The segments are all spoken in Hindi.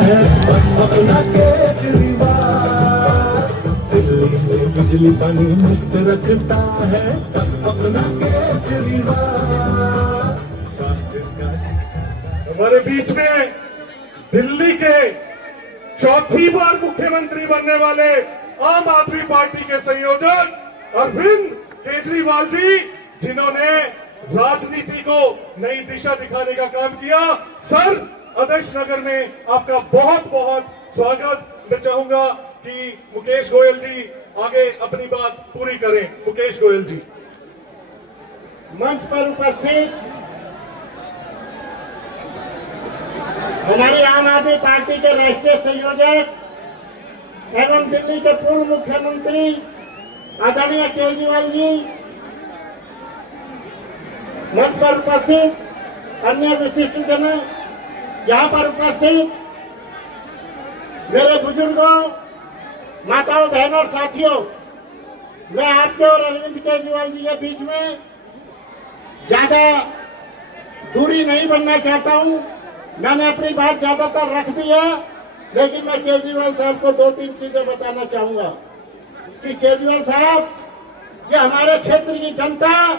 है बस अपना केजरीवाल। दिल्ली में बिजली पानी मुफ्त रखता है बस अपना केजरीवाल। स्वास्थ्य का हमारे बीच में दिल्ली के चौथी बार मुख्यमंत्री बनने वाले आम आदमी पार्टी के संयोजक अरविंद केजरीवाल जी, जिन्होंने राजनीति को नई दिशा दिखाने का काम किया। सर, आदर्श नगर में आपका बहुत बहुत स्वागत। मैं चाहूंगा कि मुकेश गोयल जी आगे अपनी बात पूरी करें। मुकेश गोयल जी। मंच पर उपस्थित हमारी आम आदमी पार्टी के राष्ट्रीय संयोजक एवं दिल्ली के पूर्व मुख्यमंत्री आदरणीय केजरीवाल जी, मंच पर उपस्थित अन्य विशिष्टजनों, यहाँ पर उपस्थित मेरे बुजुर्गों, माताओं, बहनों, साथियों, मैं आपके और अरविंद केजरीवाल जी के बीच में ज्यादा दूरी नहीं बनना चाहता हूँ। मैंने अपनी बात ज्यादातर रख दी है, लेकिन मैं केजरीवाल साहब को 2-3 चीजें बताना चाहूंगा कि केजरीवाल साहब, ये हमारे क्षेत्र की जनता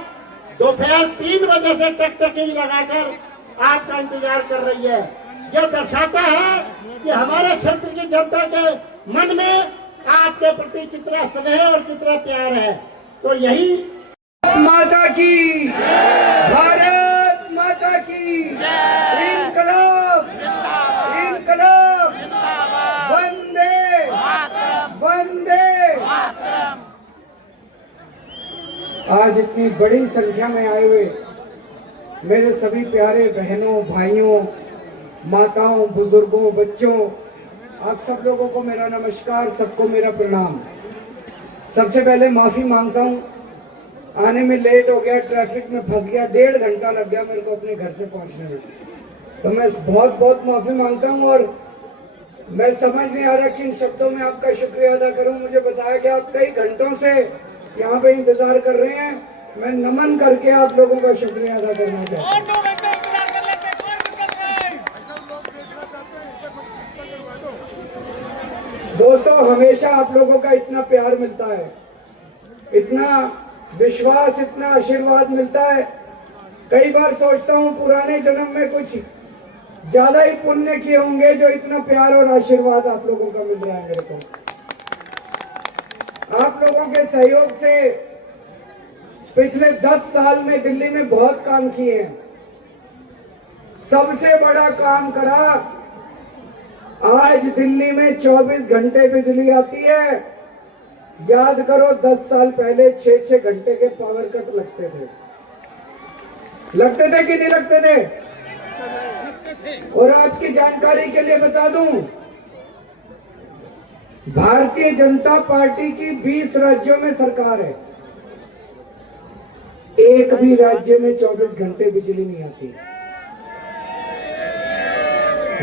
दोपहर 3 बजे से टकटकी लगाकर आपका इंतजार कर रही है। यह दर्शाता है कि हमारे क्षेत्र की जनता के मन में आपके प्रति कितना स्नेह और कितना प्यार है। तो यही माता की, भारत माता की, इनकलाब, इनकलाब, वंदे वंदे। आज इतनी बड़ी संख्या में आए हुए मेरे सभी प्यारे बहनों, भाइयों, माताओं, बुजुर्गों, बच्चों, आप सब लोगों को मेरा नमस्कार, सबको मेरा प्रणाम। सबसे पहले माफी मांगता हूँ, आने में लेट हो गया, ट्रैफिक में फंस गया, 1.5 घंटा लग गया मेरे को अपने घर से पहुंचने में। तो मैं बहुत बहुत माफी मांगता हूँ और मैं समझ नहीं आ रहा किन शब्दों में आपका शुक्रिया अदा करूँ। मुझे बताया कि आप कई घंटों से यहाँ पे इंतजार कर रहे हैं। मैं नमन करके आप लोगों का शुक्रिया अदा करना चाहता हूँ। दोस्तों, हमेशा आप लोगों का इतना प्यार मिलता है, इतना विश्वास, इतना आशीर्वाद मिलता है। कई बार सोचता हूँ पुराने जन्म में कुछ ज्यादा ही पुण्य किए होंगे जो इतना प्यार और आशीर्वाद आप लोगों का मिल रहा है मेरे को। आप लोगों के सहयोग से पिछले 10 साल में दिल्ली में बहुत काम किए हैं। सबसे बड़ा काम करा, आज दिल्ली में 24 घंटे बिजली आती है। याद करो 10 साल पहले 6-6 घंटे के पावर कट लगते थे। लगते थे कि नहीं लगते थे? और आपकी जानकारी के लिए बता दूं, भारतीय जनता पार्टी की 20 राज्यों में सरकार है, एक भी राज्य में 24 घंटे बिजली नहीं आती।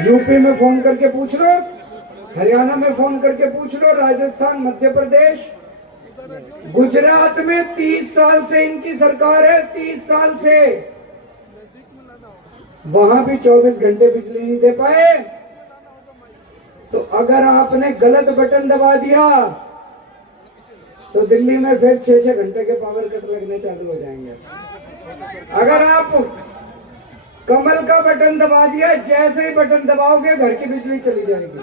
यूपी में फोन करके पूछ लो, हरियाणा में फोन करके पूछ लो, राजस्थान, मध्य प्रदेश, गुजरात में 30 साल से इनकी सरकार है, 30 साल से, वहां भी 24 घंटे बिजली नहीं दे पाए। तो अगर आपने गलत बटन दबा दिया तो दिल्ली में फिर 6-6 घंटे के पावर कट लगने चालू हो जाएंगे। अगर आप कमल का बटन दबा दिया, जैसे ही बटन दबाओगे घर की बिजली चली जाएगी।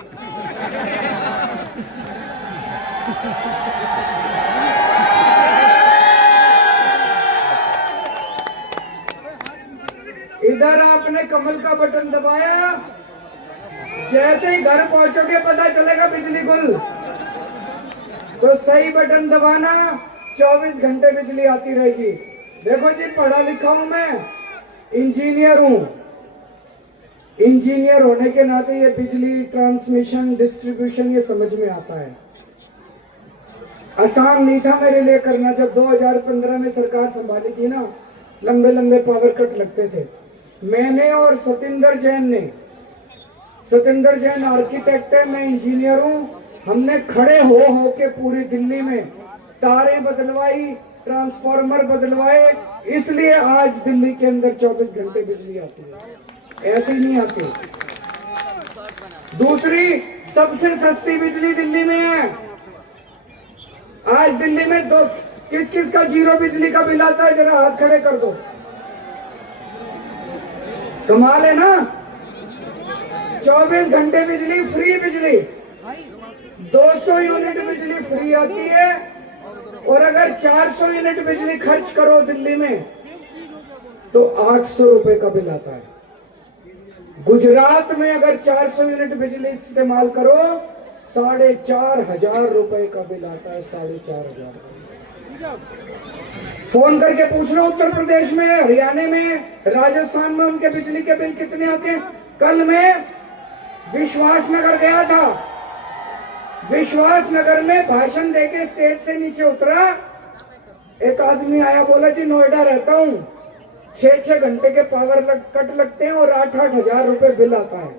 इधर आपने कमल का बटन दबाया, जैसे ही घर पहुंचोगे पता चलेगा बिजली गुल। तो सही बटन दबाना, 24 घंटे बिजली आती रहेगी। देखो जी, पढ़ा लिखा हूं मैं, इंजीनियर हूं। इंजीनियर होने के नाते ये बिजली ट्रांसमिशन, डिस्ट्रीब्यूशन ये समझ में आता है। आसान नहीं था मेरे लिए करना। जब 2015 में सरकार संभाली थी ना, लंबे लंबे पावर कट लगते थे। मैंने और सतिंदर जैन आर्किटेक्ट है, मैं इंजीनियर हूं। हमने खड़े हो के पूरी दिल्ली में तारें बदलवाई, ट्रांसफार्मर बदलवाए, इसलिए आज दिल्ली के अंदर 24 घंटे बिजली आती है। ऐसे ही नहीं आती। दूसरी, सबसे सस्ती बिजली दिल्ली में है। आज दिल्ली में दो किस किस का जीरो बिजली का बिल आता है, जरा हाथ खड़े कर दो। कमाल है ना। 24 घंटे बिजली, फ्री बिजली, 200 यूनिट बिजली फ्री आती है। और अगर 400 यूनिट बिजली खर्च करो दिल्ली में तो 800 रुपए का बिल आता है। गुजरात में अगर 400 यूनिट बिजली इस्तेमाल करो 4,500 रुपए का बिल आता है। 4,500। फोन करके पूछ लो उत्तर प्रदेश में, हरियाणा में, राजस्थान में उनके बिजली के बिल कितने आते हैं। कल मैं विश्वास नगर गया था। विश्वास नगर में भाषण देके स्टेज से नीचे उतरा, एक आदमी आया, बोला जी नोएडा रहता हूं, 6-6 घंटे के पावर कट लगते हैं और 8-8 रुपए बिल आता है।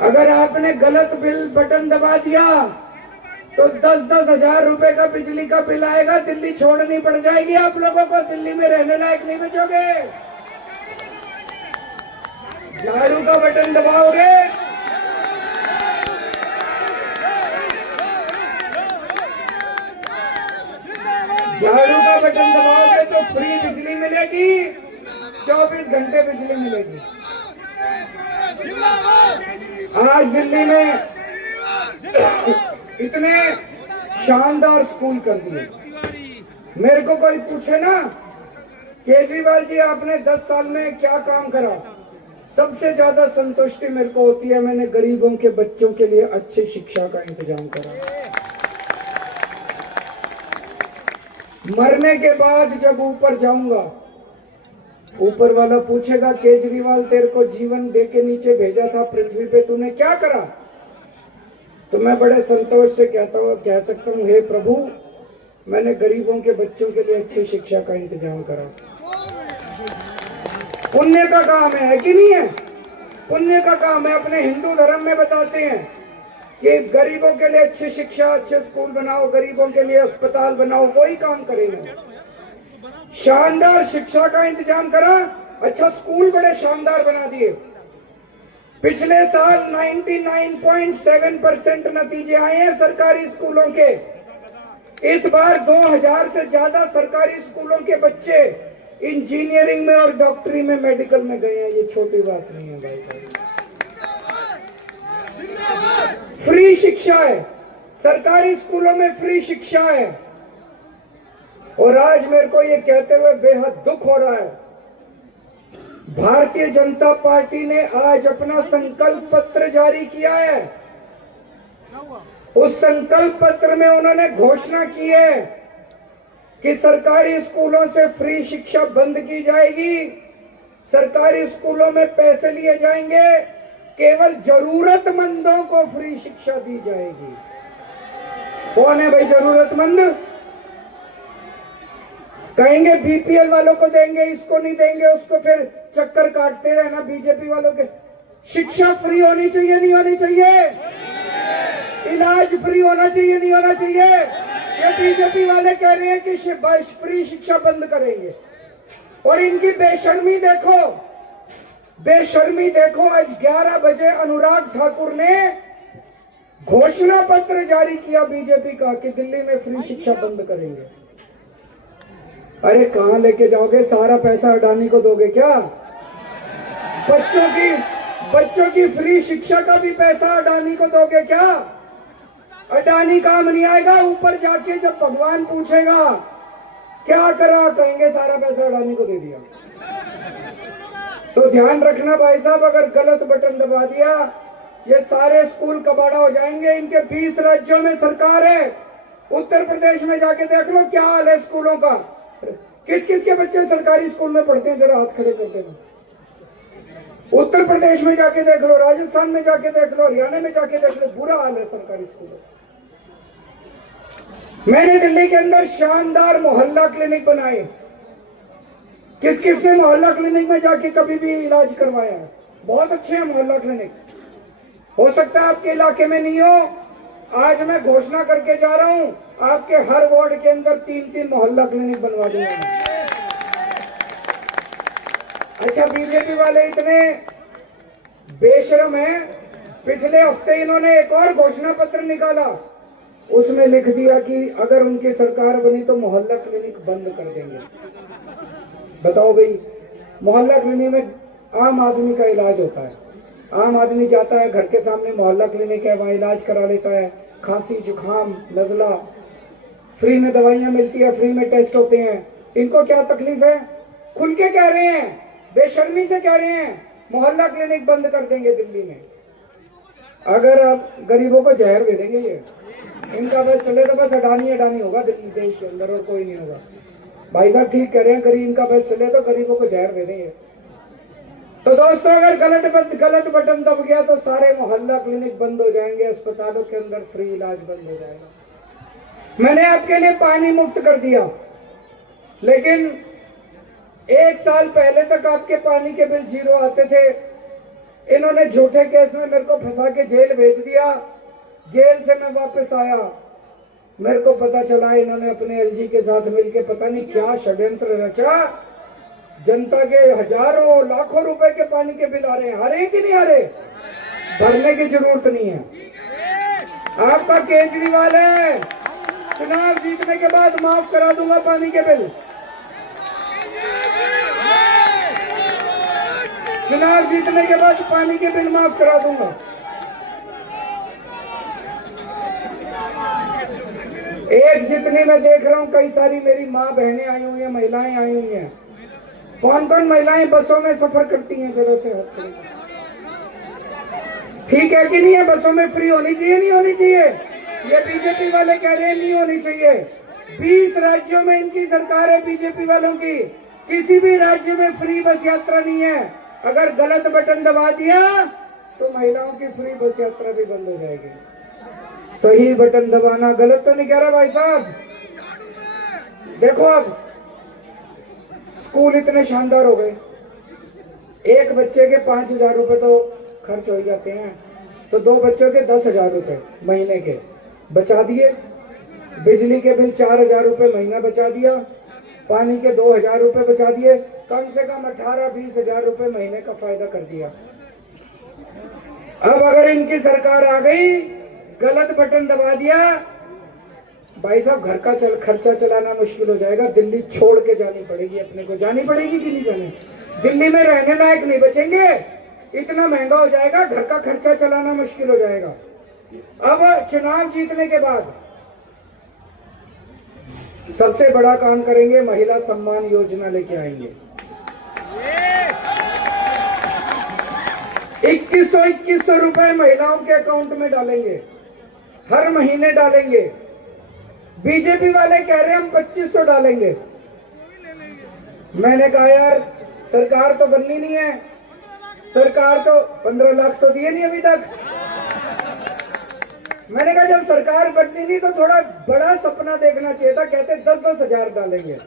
अगर आपने गलत बिल बटन दबा दिया तो 10-10 हजार रुपए का बिजली का बिल आएगा। दिल्ली छोड़नी पड़ जाएगी आप लोगों को, दिल्ली में रहने लायक नहीं बचोगे। झाड़ू का बटन दबाओगे तो फ्री बिजली मिलेगी, 24 घंटे बिजली मिलेगी। आज दिल्ली में इतने शानदार स्कूल कर दिए। मेरे को कोई पूछे ना, केजरीवाल जी आपने 10 साल में क्या काम करा, सबसे ज्यादा संतुष्टि मेरे को होती है, मैंने गरीबों के बच्चों के लिए अच्छी शिक्षा का इंतजाम करा। मरने के बाद जब ऊपर जाऊंगा, ऊपर वाला पूछेगा केजरीवाल तेरे को जीवन दे के नीचे भेजा था पृथ्वी पे, तूने क्या करा? तो मैं बड़े संतोष से कह सकता हूँ, हे प्रभु मैंने गरीबों के बच्चों के लिए अच्छी शिक्षा का इंतजाम करा। पुण्य का काम है कि नहीं है? पुण्य का काम है। अपने हिंदू धर्म में बताते हैं कि गरीबों के लिए अच्छी शिक्षा, अच्छे स्कूल बनाओ, गरीबों के लिए अस्पताल बनाओ, वही काम करेंगे। शानदार शिक्षा का इंतजाम करा, अच्छा स्कूल बड़े शानदार बना दिए। पिछले साल 99.7% नतीजे आए हैं सरकारी स्कूलों के। इस बार 2000 से ज्यादा सरकारी स्कूलों के बच्चे इंजीनियरिंग में और डॉक्टरी में, मेडिकल में गए हैं। ये छोटी बात नहीं है भाई साहब। फ्री शिक्षा है, सरकारी स्कूलों में फ्री शिक्षा है। और आज मेरे को ये कहते हुए बेहद दुख हो रहा है, भारतीय जनता पार्टी ने आज अपना संकल्प पत्र जारी किया है। उस संकल्प पत्र में उन्होंने घोषणा की है कि सरकारी स्कूलों से फ्री शिक्षा बंद की जाएगी, सरकारी स्कूलों में पैसे लिए जाएंगे, केवल जरूरतमंदों को फ्री शिक्षा दी जाएगी। कौन है भाई जरूरतमंद? कहेंगे बीपीएल वालों को देंगे, इसको नहीं देंगे, उसको फिर चक्कर काटते रहना बीजेपी वालों के। शिक्षा फ्री होनी चाहिए, नहीं होनी चाहिए? इलाज फ्री होना चाहिए, नहीं होना चाहिए? ये बीजेपी वाले कह रहे हैं कि फ्री शिक्षा बंद करेंगे। और इनकी बेशर्मी देखो, बेशर्मी देखो। आज 11 बजे अनुराग ठाकुर ने घोषणा पत्र जारी किया बीजेपी का कि दिल्ली में फ्री शिक्षा बंद करेंगे। अरे कहां लेके जाओगे? सारा पैसा अडानी को दोगे क्या? बच्चों की फ्री शिक्षा का भी पैसा अडानी को दोगे क्या? अडानी काम नहीं आएगा। ऊपर जाके जब भगवान पूछेगा क्या करा, कहेंगे सारा पैसा अडानी को दे दिया। तो ध्यान रखना भाई साहब, अगर गलत बटन दबा दिया ये सारे स्कूल कबाड़ा हो जाएंगे। इनके 20 राज्यों में सरकार है। उत्तर प्रदेश में जाके देख लो क्या हाल है स्कूलों का। किस किस के बच्चे सरकारी स्कूल में पढ़ते हैं? जरा हाथ खड़े कर देना। उत्तर प्रदेश में जाके देख लो, राजस्थान में जाके देख लो, हरियाणा में जाके देख लो, बुरा हाल है सरकारी स्कूलों। मैंने दिल्ली के अंदर शानदार मोहल्ला क्लिनिक बनाए। किस किस ने मोहल्ला क्लिनिक में जाके कभी भी इलाज करवाया है? बहुत अच्छे हैं मोहल्ला क्लिनिक। हो सकता है आपके इलाके में नहीं हो, आज मैं घोषणा करके जा रहा हूं, आपके हर वार्ड के अंदर 3-3 मोहल्ला क्लिनिक बनवा दूंगा। अच्छा बीजेपी वाले इतने बेशरम हैं, पिछले हफ्ते इन्होंने एक और घोषणा पत्र निकाला, उसमें लिख दिया कि अगर उनकी सरकार बनी तो मोहल्ला क्लिनिक बंद कर देंगे। बताओ भाई, मोहल्ला क्लिनिक में आम आदमी का इलाज होता है, आम आदमी जाता है, घर के सामने मोहल्ला क्लिनिक है, वहाँ इलाज करा लेता है, खांसी जुकाम नजला, फ्री में दवाइयां मिलती है, फ्री में टेस्ट होते हैं। इनको क्या तकलीफ है? खुल के कह रहे हैं, बेशर्मी से कह रहे हैं मोहल्ला क्लिनिक बंद कर देंगे दिल्ली में। अगर आप गरीबों को जहर दे देंगे, ये इनका बस चले तो बस अडानी होगा दिल्ली देश के अंदर, और कोई नहीं होगा। भाई साहब ठीक कह रहे हैं, गरीब इनका बस चले तो गरीबों को जहर दे देंगे। तो दोस्तों, अगर गलत बटन दब गया तो सारे मोहल्ला क्लिनिक बंद हो जाएंगे, अस्पतालों के अंदर फ्री इलाज बंद हो जाएगा। मैंने आपके लिए पानी मुफ्त कर दिया, लेकिन 1 साल पहले तक आपके पानी के बिल 0 आते थे। इन्होंने झूठे केस में मेरे को फंसा के जेल भेज दिया। जेल से मैं वापस आया, मेरे को पता चला इन्होंने अपने एलजी के साथ मिलकर पता नहीं क्या षड्यंत्र रचा। जनता के हजारों लाखों रुपए के पानी के बिल आ रहे हैं। आ रहे हैं कि नहीं आ रहे? भरने की जरूरत नहीं है। आपका केजरीवाल है, चुनाव जीतने के बाद माफ करा दूंगा पानी के बिल। चुनाव जीतने के बाद पानी के बिल माफ करा दूंगा। एक जितनी मैं देख रहा हूं, कई सारी मेरी माँ बहनें आई हुई हैं, महिलाएं आई हुई हैं। कौन कौन महिलाएं बसों में सफर करती हैं? जरा से हाथ करें। ठीक है कि नहीं है? बसों में फ्री होनी चाहिए, नहीं होनी चाहिए? ये बीजेपी वाले कह रहे हैं नहीं होनी चाहिए। 20 राज्यों में इनकी सरकार है बीजेपी वालों की, किसी भी राज्य में फ्री बस यात्रा नहीं है। अगर गलत बटन दबा दिया तो महिलाओं की फ्री बस यात्रा भी बंद हो जाएगी। सही बटन दबाना, गलत तो नहीं कह रहा भाई साहब। देखो, अब स्कूल इतने शानदार हो गए, एक बच्चे के 5,000 रुपए तो खर्च हो जाते हैं, तो 2 बच्चों के 10,000 रुपए महीने के बचा दिए। बिजली के बिल 4,000 रुपए महीना बचा दिया, पानी के 2,000 रुपए बचा दिए, कम से कम 18-20 हजार रुपए महीने का फायदा कर दिया। अब अगर इनकी सरकार आ गई, गलत बटन दबा दिया, भाई साहब घर का खर्चा चलाना मुश्किल हो जाएगा। दिल्ली छोड़ के जानी पड़ेगी, अपने को जानी पड़ेगी कि नहीं जानी? दिल्ली में रहने लायक नहीं बचेंगे, इतना महंगा हो जाएगा, घर का खर्चा चलाना मुश्किल हो जाएगा। अब चुनाव जीतने के बाद सबसे बड़ा काम करेंगे, महिला सम्मान योजना लेके आएंगे। 2100 रुपए महिलाओं के अकाउंट में डालेंगे, हर महीने डालेंगे। बीजेपी वाले कह रहे हैं हम 2500 डालेंगे। मैंने कहा यार, सरकार तो बननी नहीं है, सरकार तो 15 लाख तो दिए नहीं अभी तक। मैंने कहा जब सरकार बननी नहीं तो थोड़ा बड़ा सपना देखना चाहिए था। कहते 10-10 हजार डालेंगे,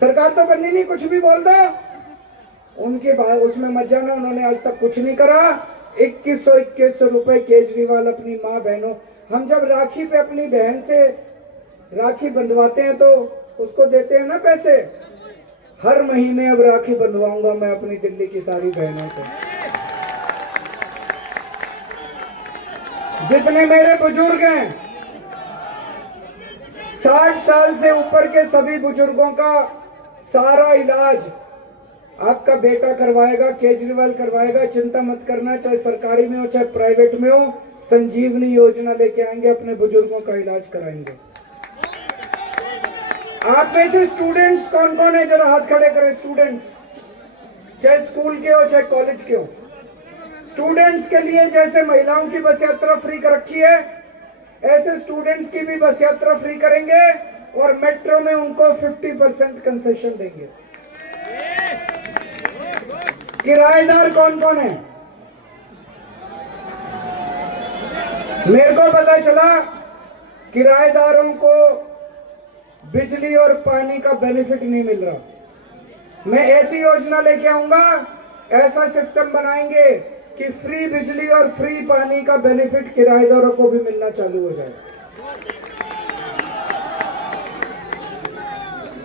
सरकार तो बननी नहीं, कुछ भी बोल दो। उनके बाद उसमें मत जाना, उन्होंने आज तक कुछ नहीं करा। 2100 रुपए केजरीवाल अपनी माँ बहनों, हम जब राखी पे अपनी बहन से राखी बंधवाते हैं तो उसको देते हैं ना पैसे, हर महीने अब राखी बंधवाऊंगा मैं अपनी दिल्ली की सारी बहनों से। जितने मेरे बुजुर्ग हैं, 60 साल से ऊपर के सभी बुजुर्गों का सारा इलाज आपका बेटा करवाएगा, केजरीवाल करवाएगा। चिंता मत करना, चाहे सरकारी में हो चाहे प्राइवेट में हो, संजीवनी योजना लेके आएंगे, अपने बुजुर्गों का इलाज कराएंगे। आप में से स्टूडेंट्स कौन कौन है? जरा हाथ खड़े करें। स्टूडेंट्स, चाहे स्कूल के हो चाहे कॉलेज के हो। स्टूडेंट्स के लिए जैसे महिलाओं की बस यात्रा फ्री कर रखी है, ऐसे स्टूडेंट्स की भी बस यात्रा फ्री करेंगे और मेट्रो में उनको 50% कंसेशन देंगे। किराएदार कौन कौन है? मेरे को पता चला किराएदारों को बिजली और पानी का बेनिफिट नहीं मिल रहा। मैं ऐसी योजना लेके आऊंगा, ऐसा सिस्टम बनाएंगे कि फ्री बिजली और फ्री पानी का बेनिफिट किराएदारों को भी मिलना चालू हो जाए।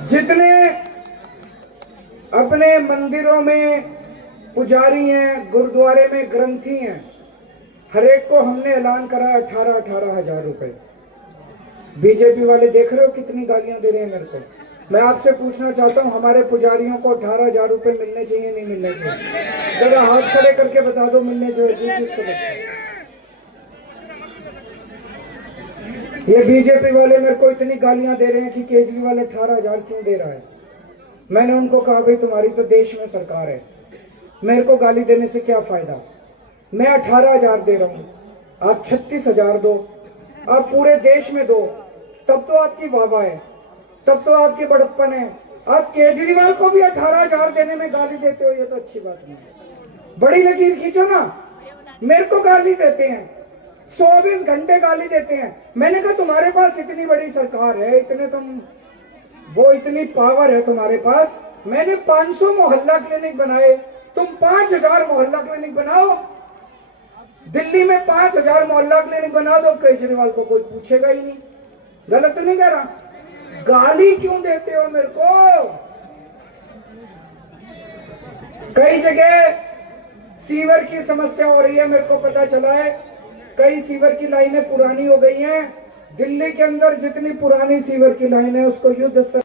जितने अपने मंदिरों में पुजारी हैं, गुरुद्वारे में ग्रंथी हैं, हर एक को हमने ऐलान करा 18-18 हजार रुपए। बीजेपी वाले देख रहे हो कितनी गालियां दे रहे हैं मेरे को। मैं आपसे पूछना चाहता हूं, हमारे पुजारियों को 18,000 रुपए मिलने चाहिए नहीं मिलने चाहिए? जरा हाथ खड़े करके बता दो मिलने चाहिए किसको लगता है? ये बीजेपी वाले मेरे को इतनी गालियां दे रहे हैं कि केजरीवाल 18,000 क्यों दे रहा है। मैंने उनको कहा भाई तुम्हारी तो देश में सरकार है, मेरे को गाली देने से क्या फायदा। मैं 18,000 दे रहा हूं, आप 36,000 दो, आप पूरे देश में दो, तब तो आपकी वाहवाह है, तब तो आपकी बड़प्पन है। आप केजरीवाल को भी 18,000 देने में गाली देते हो, ये तो अच्छी बात नहीं है। बड़ी लकीर खींचो ना। मेरे को गाली देते हैं, 24 घंटे गाली देते हैं। मैंने कहा तुम्हारे पास इतनी बड़ी सरकार है, इतने इतनी पावर है तुम्हारे पास। मैंने 500 मोहल्ला क्लिनिक बनाए, तुम 5,000 मोहल्ला क्लिनिक बनाओ। दिल्ली में 5,000 मोहल्ला क्लिनिक बना दो, केजरीवाल को कोई पूछेगा ही नहीं। गलत नहीं कह रहा? गाली क्यों देते हो मेरे को? कई जगह सीवर की समस्या हो रही है, मेरे को पता चला है। कई सीवर की लाइनें पुरानी हो गई हैं। दिल्ली के अंदर जितनी पुरानी सीवर की लाइन है उसको युद्ध स्तर